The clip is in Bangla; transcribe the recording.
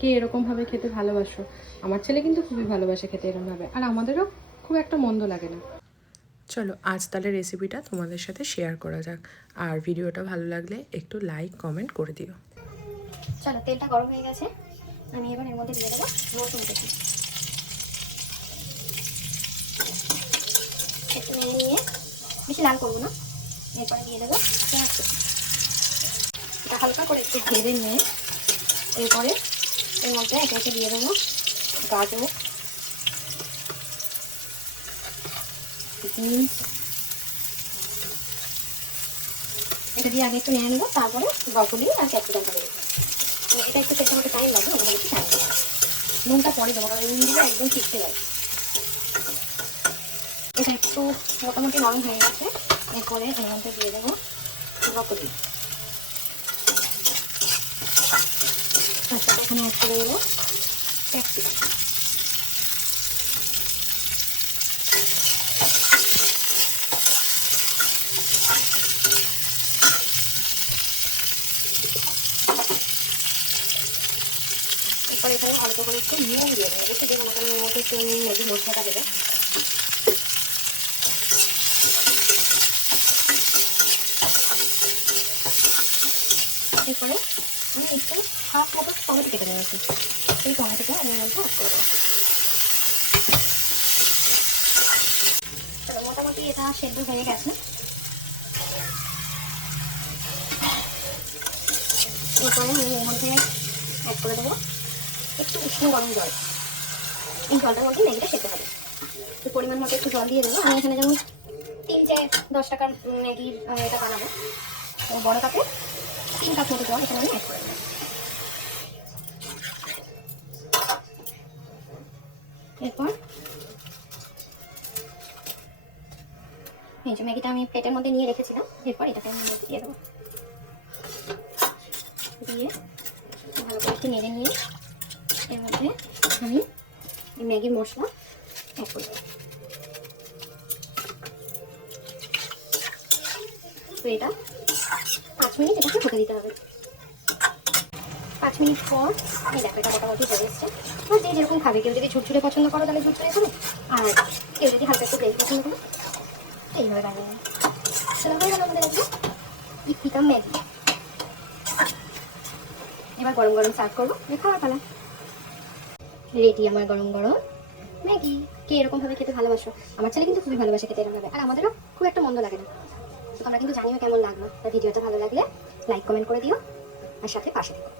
কে এরকমভাবে খেতে ভালোবাসো। আমার ছেলে কিন্তু খুবই ভালোবাসে খেতে এরকমভাবে, আর আমাদেরও খুব একটা মন্দ লাগে না। চলো আজ তাহলে রেসিপিটা তোমাদের সাথে শেয়ার করা যাক, আর ভিডিওটা ভালো লাগলে একটু লাইক কমেন্ট করে দিও। চলো তেলটা গরম হয়ে গেছে, আমি এবার এর মধ্যে দিয়ে দেবো রসুন কুচি। একটু নিয়ে বেশি লাল করবো না। এরপরে দিয়ে দেবো পেঁয়াজ কুচি। এটা হালকা করে একটু ভেজে নিয়ে এরপরে এর মধ্যে একে একে দিয়ে দেবো গাজর, বিনস। এটা দিয়ে আগে একটু নিয়ে নেবো, তারপরে ব্রকলি আর ক্যাপসিকামটা দেবো। এটা একটু সেদ্ধ হতে টাইম লাগবে, ওটা একটু টাইম লাগবে। নুনটা পরে দেবো, কারণ নুন দিলে একদম ঠিকতে যায়। এটা একটু মোটামুটি নরম হয়ে গেছে, এরপরে এর মধ্যে দিয়ে দেবো ব্রকলি। তারপরে এখানে অ্যাড করে দেবো ক্যাপসিকাম। এরপরে এখানে অল্প করে একটু নুন দিয়ে দেবো, একটু দেবো না, কারণ এর মধ্যে একটু ম্যাগি মশলাটা দেবে। এরপরে আমি একটু হাফ মতো টমেটো কেটে নিয়েছি, এই টমেটোটা আমি মধ্যে অ্যাড করে দেবো। চলো মোটামুটি এটা সেদ্ধ হয়ে গেছে। এরপরে আমি এর মধ্যে অ্যাড করে দেবো একটু উষ্ণ গরম জল। এই জলটার মধ্যে ম্যাগিটা সেদ্ধ হবে। তো পরিমাণ মতো একটু জল দিয়ে দেবো। আমি এখানে যেমন 3-10 টাকার ম্যাগি এটা বানাবো, তো বড় কাপে 3 কাপ মতো জল এখানে আমি অ্যাড করে দেবো। এরপর এই যে ম্যাগিটা আমি প্লেটের মধ্যে নিয়ে রেখেছিলাম, এরপর এটাকে আমি মধ্যে দিয়ে দেবো। দিয়ে ভালো করে একটু নেড়ে নিয়ে এর মধ্যে আমি ম্যাগির মশলা অ্যাড করে দেবো। তো এটা 5 মিনিট এটাকে হতে দিতে হবে। 5 মিনিট পর এই দেখো এটা মোটামুটি হয়ে এসছে। আর যে যেরকম খাবে, কেউ যদি ঝুরঝুরে পছন্দ করো তাহলে ঝুরঝুরে খাবে, আর কেউ যদি হালকা একটু গ্রেভি পছন্দ করো এইভাবে বানিয়ে নেবে। সেটা হয়ে গেল আমাদের একদম ইপিকা ম্যাগি। এবার গরম গরম সার্ভ করবো, খাওয়ার পালা। রেডি আমার গরম গরম ম্যাগি। কে এরকমভাবে খেতে ভালোবাসো। আমার ছেলে কিন্তু খুবই ভালোবাসে খেতে এরকমভাবে, আর আমাদেরও খুব একটা মন্দ লাগে না। তো তোমরা কিন্তু জানিও কেমন লাগলো। আর ভিডিওটা ভালো লাগলে লাইক কমেন্ট করে দিও, আর সাথে পাশে থেকো।